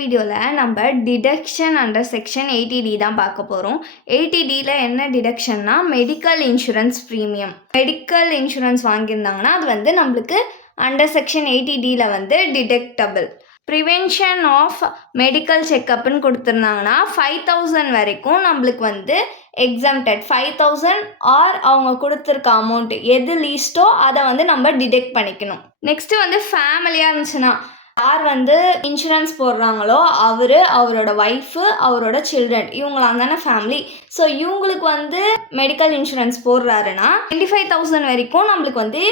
வீடியோவில் நம்ம deduction under section 80D தான் பார்க்க போகிறோம். 80Dயில் என்ன டிடக்ஷன்னா medical insurance premium. Medical insurance வாங்கியிருந்தாங்கன்னா அது வந்து நம்மளுக்கு அண்டர் செக்ஷன் 80Dயில் வந்து டிடெக்டபிள். ப்ரிவென்ஷன் ஆஃப் மெடிக்கல் செக்கப்னு கொடுத்துருந்தாங்கன்னா 5000 வரைக்கும் நம்மளுக்கு வந்து எக்ஸம்டட். 5000 ஆர் அவங்க கொடுத்துருக்க அமௌண்ட் எது லீஸ்ட்டோ அதை வந்து நம்ம டிடெக்ட் பண்ணிக்கணும். நெக்ஸ்ட்டு வந்து ஃபேமிலியாக இருந்துச்சுன்னா யார் வந்து இன்சூரன்ஸ் போடுறாங்களோ அவரோட ஒய்ஃபு, அவரோட சில்ட்ரன், இவங்களாம் தானே ஃபேமிலி. ஸோ இவங்களுக்கு வந்து மெடிக்கல் இன்சூரன்ஸ் போடுறாருன்னா 25,000 வரைக்கும் நம்மளுக்கு வந்து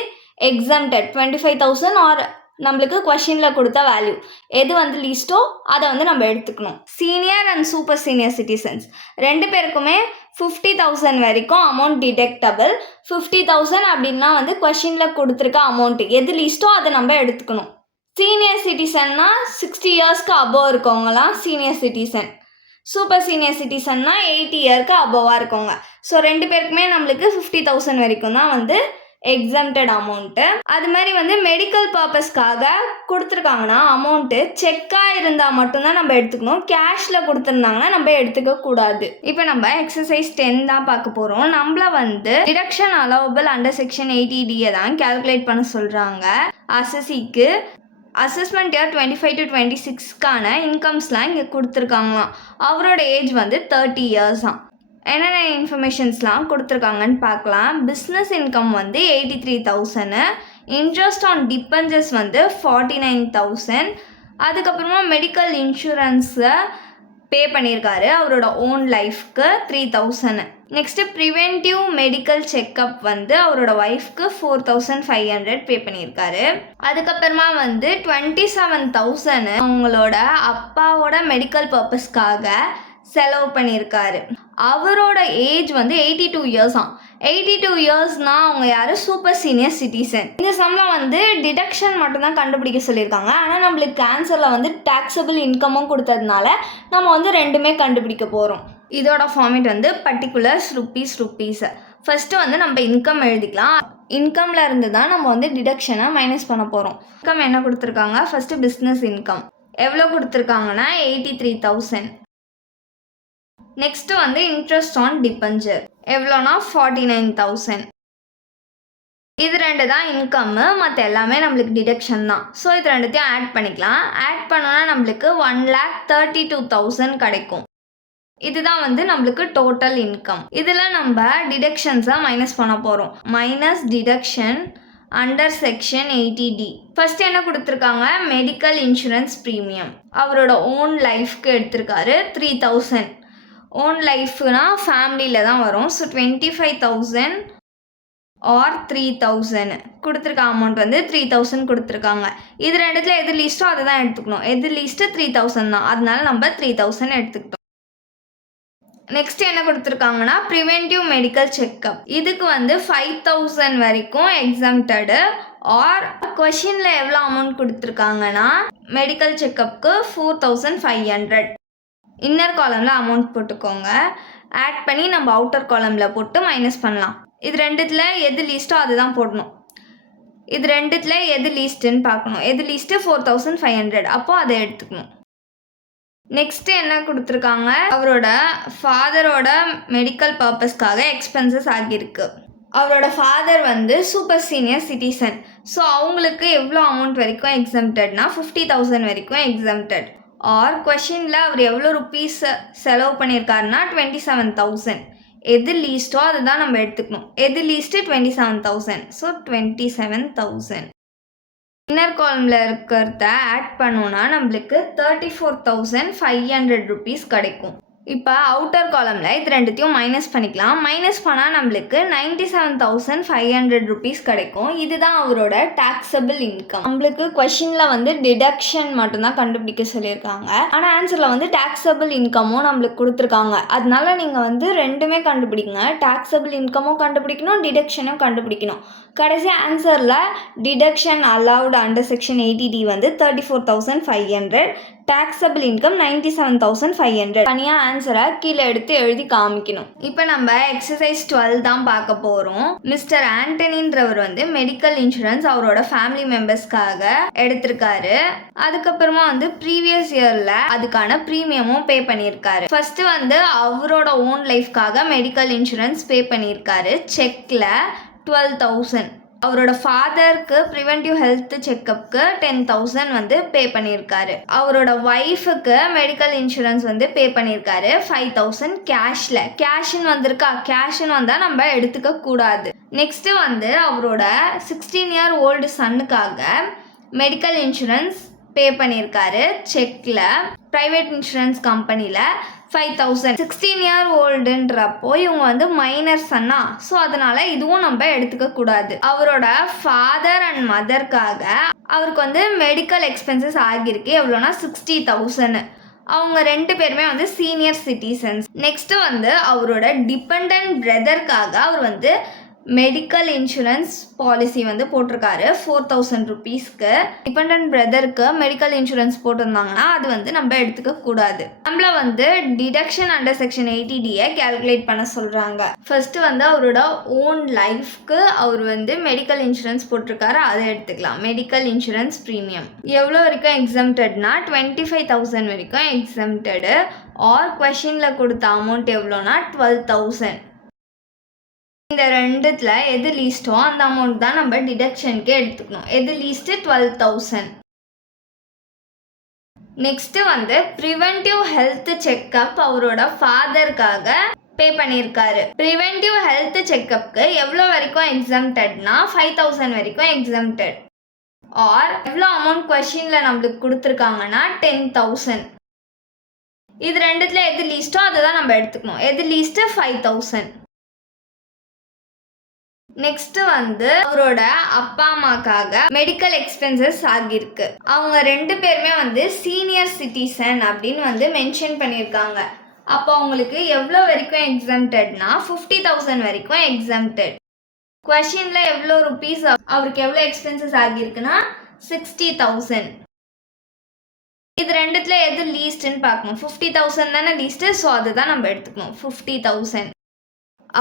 எக்ஸம்டட். 25,000 ஆர் நம்மளுக்கு கொஷினில் கொடுத்த வேல்யூ எது வந்து லீஸ்ட்டோ அதை வந்து நம்ம எடுத்துக்கணும். Senior and super senior citizens ரெண்டு பேருக்குமே 50,000 வரைக்கும் அமௌண்ட் டிடெக்டபிள். 50,000 அப்படின்னா வந்து கொஷினில் கொடுத்துருக்க அமௌண்ட் எது லீஸ்ட்டோ அதை நம்ம எடுத்துக்கணும். சீனியர் சிட்டிசன்னா 60 இயர்ஸ்க்கு அபோவ் இருக்கவங்களாம் சீனியர் சிட்டிசன். சூப்பர் சீனியர் சிட்டிசன்னா 80 இயர்க்கு அபோவாக இருக்கவங்க. ஸோ ரெண்டு பேருக்குமே நம்மளுக்கு 50,000 வரைக்கும் தான் வந்து எக்ஸம்டட் அமௌண்ட்டு. அது மாதிரி வந்து மெடிக்கல் பர்பஸ்க்காக கொடுத்துருக்காங்கன்னா அமௌண்ட்டு செக்காக இருந்தால் மட்டும்தான் நம்ம எடுத்துக்கணும். கேஷில் கொடுத்துருந்தாங்கன்னா நம்ம எடுத்துக்க கூடாது. இப்போ நம்ம எக்ஸசைஸ் 10 தான் பார்க்க போகிறோம். நம்மள வந்து டிடக்ஷன் அலோவபிள் அண்டர் செக்ஷன் 80Dயை தான் கேல்குலேட் பண்ண சொல்கிறாங்க. அசசிக்கு அசஸ்மெண்ட் இயர் 25 to 26க்கான இன்கம்ஸ்லாம் இங்கே கொடுத்துருக்காங்களாம். அவரோட ஏஜ் வந்து 30 இயர்ஸாம். என்னென்ன இன்ஃபர்மேஷன்ஸ்லாம் கொடுத்துருக்காங்கன்னு பார்க்கலாம். பிஸ்னஸ் இன்கம் வந்து 83,000, இன்ட்ரெஸ்ட் ஆன் டிபெஞ்சர்ஸ் வந்து 49,000, அதுக்கப்புறமா மெடிக்கல் இன்சூரன்ஸை பே பண்ணியிருக்காரு அவரோட ஓன் லைஃப்க்கு 3,000. நெக்ஸ்ட்டு ப்ரிவென்டிவ் மெடிக்கல் செக்கப் வந்து அவரோட ஒய்ஃப்க்கு 4,500 பே பண்ணியிருக்காரு. அதுக்கப்புறமா வந்து 27,000 அவங்களோட அப்பாவோட மெடிக்கல் பர்பஸ்க்காக செலவு பண்ணியிருக்காரு. அவரோட ஏஜ் வந்து 82 இயர்ஸாம். 82 இயர்ஸ்னால் அவங்க யார்? Super senior citizen. இந்த சம்பளம் வந்து டிடக்ஷன் மட்டும்தான் கண்டுபிடிக்க சொல்லியிருக்காங்க. ஆனால் நம்மளுக்கு ஆன்சரில் வந்து டேக்ஸபிள் இன்கமும் கொடுத்ததுனால நம்ம வந்து ரெண்டுமே கண்டுபிடிக்க போகிறோம். இதோட ஃபார்மேட் வந்து பர்டிகுலர்ஸ் ருப்பீஸ். ஃபஸ்ட்டு வந்து நம்ம இன்கம் எழுதிக்கலாம். இன்கமில் இருந்து தான் நம்ம வந்து டிடக்ஷனை மைனஸ் பண்ண போகிறோம். இன்கம் என்ன கொடுத்துருக்காங்க? ஃபஸ்ட்டு பிஸ்னஸ் இன்கம் எவ்வளோ கொடுத்துருக்காங்கன்னா 83,000. நெக்ஸ்ட்டு வந்து இன்ட்ரெஸ்ட் ஆன் டிபெஞ்சர் எவ்வளோனா 49,000. இது ரெண்டு தான் இன்கம்மு, மற்ற எல்லாமே நம்மளுக்கு டிடக்ஷன் தான். ஸோ இது ரெண்டுத்தையும் ஆட் பண்ணிக்கலாம். ஆட் பண்ணோன்னா நம்மளுக்கு 1,32,000 கிடைக்கும். இதுதான் வந்து நம்மளுக்கு டோட்டல் இன்கம். இதில் நம்ம டிடக்ஷன்ஸை மைனஸ் பண்ண போகிறோம். Minus deduction under section 80D. First என்ன கொடுத்துருக்காங்க? மெடிக்கல் இன்சூரன்ஸ் ப்ரீமியம் அவரோட ஓன் லைஃப்க்கு எடுத்திருக்காரு 3,000. ஓன் லைஃப்னா ஃபேமிலியில் தான் வரும். ஸோ 25,000 ஆர் 3,000 கொடுத்துருக்க அமௌண்ட் வந்து 3,000 கொடுத்துருக்காங்க. இது ரெண்டுத்தில் எது லீஸ்ட்டோ அதை தான் எடுத்துக்கணும். எது லீஸ்ட்டு 3,000 தான், அதனால நம்ம 3,000 எடுத்துக்கிட்டோம். நெக்ஸ்ட் என்ன கொடுத்துருக்காங்கன்னா ப்ரிவென்டிவ் மெடிக்கல் செக்கப். இதுக்கு வந்து 5,000 வரைக்கும் எக்ஸம்டடு. ஆர் கொஷினில் எவ்வளோ அமௌண்ட் கொடுத்துருக்காங்கன்னா மெடிக்கல் செக்கப்புக்கு 4,500. இன்னர் காலமில் அமௌண்ட் போட்டுக்கோங்க. ஆட் பண்ணி நம்ம அவுட்டர் காலமில் போட்டு மைனஸ் பண்ணலாம். இது ரெண்டுத்தில் எது லீஸ்ட்டோ அதுதான் போடணும். இது ரெண்டுத்தில் எது லீஸ்ட்டுன்னு பார்க்கணும். எது லீஸ்ட்டு 4,500, அப்போது அதை எடுத்துக்கணும். நெக்ஸ்ட்டு என்ன கொடுத்துருக்காங்க? அவரோட ஃபாதரோட மெடிக்கல் பர்பஸ்க்காக எக்ஸ்பென்சஸ் ஆகியிருக்கு. அவரோட ஃபாதர் வந்து சூப்பர் சீனியர் சிட்டிசன். ஸோ அவங்களுக்கு எவ்வளோ அமௌண்ட் வரைக்கும் எக்ஸம்டட்னா 50,000 வரைக்கும் எக்ஸம்டட். ஆர் கொஷினில் அவர் எவ்வளோ ருப்பீஸ் செலவு பண்ணியிருக்காருன்னா 27,000. எது லீஸ்ட்டோ அதுதான் நம்ம எடுத்துக்கணும். எது லீஸ்ட்டு 27,000. ஸோ 27,000. இன்னர் காலமில் இருக்கிறத ஆட் பண்ணோன்னா நம்மளுக்கு 34,500 ருப்பீஸ் கிடைக்கும். இப்போ அவுட்டர் காலமில் இது ரெண்டுத்தையும் மைனஸ் பண்ணிக்கலாம். மைனஸ் பண்ணால் நம்மளுக்கு 97,500 ருப்பீஸ் கிடைக்கும். இதுதான் அவரோட டேக்ஸபிள் இன்கம். நம்மளுக்கு கொஷினில் வந்து டிடக்ஷன் மட்டும்தான் கண்டுபிடிக்க சொல்லியிருக்காங்க. ஆனால் ஆன்சரில் வந்து டேக்ஸபிள் இன்கமும் நம்மளுக்கு கொடுத்துருக்காங்க. அதனால நீங்கள் வந்து ரெண்டுமே கண்டுபிடிங்க. டேக்ஸபிள் இன்கமும் கண்டுபிடிக்கணும், டிடக்ஷனும் கண்டுபிடிக்கணும். கடைசி ஆன்சரில் deduction allowed under section 80D வந்து 34,500, டேக்ஸபிள் இன்கம் 97,500. தனியாக ஆன்சரை கீழே எடுத்து எழுதி காமிக்கணும். இப்போ நம்ம எக்ஸசைஸ் 12 தான் பார்க்க போகிறோம். மிஸ்டர் ஆண்டனின்றவர் வந்து மெடிக்கல் இன்சூரன்ஸ் அவரோட ஃபேமிலி மெம்பர்ஸ்க்காக எடுத்திருக்காரு. அதுக்கப்புறமா வந்து ப்ரீவியஸ் இயரில் அதுக்கான ப்ரீமியமும் பே பண்ணியிருக்காரு. ஃபர்ஸ்ட் வந்து அவரோட ஓன் லைஃப்காக மெடிக்கல் இன்சூரன்ஸ் பே பண்ணியிருக்காரு. செக்கில் 12,000. அவரோட ஃபாதருக்கு ப்ரிவென்டிவ் ஹெல்த் செக்கப்புக்கு 10,000 வந்து பே பண்ணியிருக்காரு. அவரோட ஒய்ஃபுக்கு மெடிக்கல் இன்சூரன்ஸ் வந்து பே பண்ணியிருக்காரு 5,000 கேஷில். கேஷ்ன்னு வந்திருக்கா, கேஷ்ன்னு வந்தால் நம்ம எடுத்துக்க கூடாது. நெக்ஸ்ட்டு வந்து அவரோட 16 இயர் ஓல்டு சன்னுக்காக மெடிக்கல் இன்சூரன்ஸ் பே பண்ணியிருக்காரு செக்கில் ப்ரைவேட் இன்சூரன்ஸ் கம்பெனியில் 5,000. 16 இயர் ஓல்டுன்றப்போ இவங்க வந்து மைனர் சன்னா, ஸோ அதனால இதுவும் நம்ம எடுத்துக்க கூடாது. அவரோட ஃபாதர் அண்ட் மதர்க்காக அவருக்கு வந்து மெடிக்கல் எக்ஸ்பென்சஸ் ஆகியிருக்கு. எவ்வளோனா 60,000. அவங்க 2 பேருமே வந்து சீனியர் சிட்டிசன்ஸ். நெக்ஸ்ட்டு வந்து அவரோட டிபெண்ட் பிரதர்க்காக அவர் வந்து மெடிக்கல் இன்சூரன்ஸ் பாலிசி வந்து போட்டிருக்காரு 4,000 ருபீஸ்க்கு. டிபெண்ட் பிரதருக்கு மெடிக்கல் இன்சூரன்ஸ் போட்டிருந்தாங்கன்னா அது வந்து நம்ம எடுத்துக்க கூடாது. நம்மள வந்து டிடக்ஷன் அண்டர் செக்ஷன் 80Dயை கேல்குலேட் பண்ண சொல்கிறாங்க. ஃபர்ஸ்ட் வந்து அவரோட ஓன் லைஃப்க்கு அவர் வந்து மெடிக்கல் இன்சூரன்ஸ் போட்டிருக்காரு, அதை எடுத்துக்கலாம். மெடிக்கல் இன்சூரன்ஸ் ப்ரீமியம் எவ்வளோ வரைக்கும் எக்ஸம்டட்னா 25,000 வரைக்கும் எக்ஸம்டடு. ஆர் கொஷினில் கொடுத்த அமௌண்ட் எவ்வளோனா 12,000. இந்த ரெண்டுத்துல எது லீஸ்ட்டோ அந்த அமௌண்ட் தான் நம்ம டிடக்ஷனுக்கு எடுத்துக்கணும். எது லீஸ்ட்டு 12,000. நெக்ஸ்ட் வந்து ப்ரிவென்டிவ் ஹெல்த் செக்அப் அவரோட ஃபாதருக்காக பே பண்ணியிருக்காரு. ப்ரிவென்டிவ் ஹெல்த் செக்அப்க்கு எவ்வளோ வரைக்கும் எக்ஸம்டட்னா 5,000 வரைக்கும் எக்ஸம்டட். ஆர் எவ்வளோ அமௌண்ட் கொஷினில் நம்மளுக்கு கொடுத்துருக்காங்கன்னா 10,000. இது ரெண்டுத்துல எது லீஸ்ட்டோ அதை தான் நம்ம எடுத்துக்கணும். எது லீஸ்ட்டு 5,000. நெக்ஸ்ட் வந்து அவரோட அப்பா அம்மாக்காக மெடிக்கல் எக்ஸ்பென்சஸ் ஆகியிருக்கு. அவங்க 2 பேருமே வந்து சீனியர் சிட்டிசன் அப்படின்னு வந்து மென்ஷன் பண்ணியிருக்காங்க. அப்போ அவங்களுக்கு எவ்வளோ வரைக்கும் எக்ஸம்டட்னா 50,000 வரைக்கும் எக்ஸம்டட். கொஷினில் எவ்வளோ ருபீஸ் அவருக்கு எவ்வளோ எக்ஸ்பென்சஸ் ஆகியிருக்குன்னா 60,000. இது ரெண்டுத்துல எது லீஸ்ட்னு பார்க்கணும். 50,000 தானே லீஸ்ட்டு, ஸோ அதுதான் நம்ம எடுத்துக்கணும் 50,000.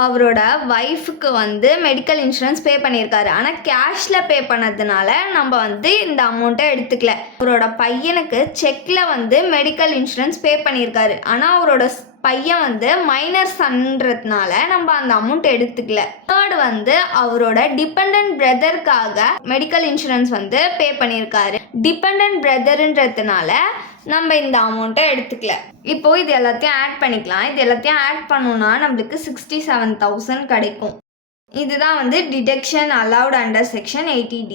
அவரோட ஒய்ஃபுக்கு வந்து மெடிக்கல் இன்சூரன்ஸ் பே பண்ணியிருக்காரு. ஆனால் கேஷில் பே பண்ணதுனால நம்ம வந்து இந்த அமௌண்ட்டை எடுத்துக்கல. அவரோட பையனுக்கு செக்கில் வந்து மெடிக்கல் இன்சூரன்ஸ் பே பண்ணியிருக்காரு. ஆனால் அவரோட பையன் வந்து மைனர் சன்றதுனால நம்ம அந்த அமௌண்ட் எடுத்துக்கல. தேர்ட் வந்து அவரோட டிபெண்ட் பிரதருக்காக மெடிக்கல் இன்சூரன்ஸ் வந்து பே பண்ணியிருக்காரு. டிபெண்ட் பிரதருன்றதுனால நம்ம இந்த அமௌண்ட்டை எடுத்துக்கல. இப்போ இது எல்லாத்தையும் ஆட் பண்ணிக்கலாம். இது எல்லாத்தையும் ஆட் பண்ணோம்னா நம்மளுக்கு 67,000 கிடைக்கும். இதுதான் வந்து deduction allowed under section 80D.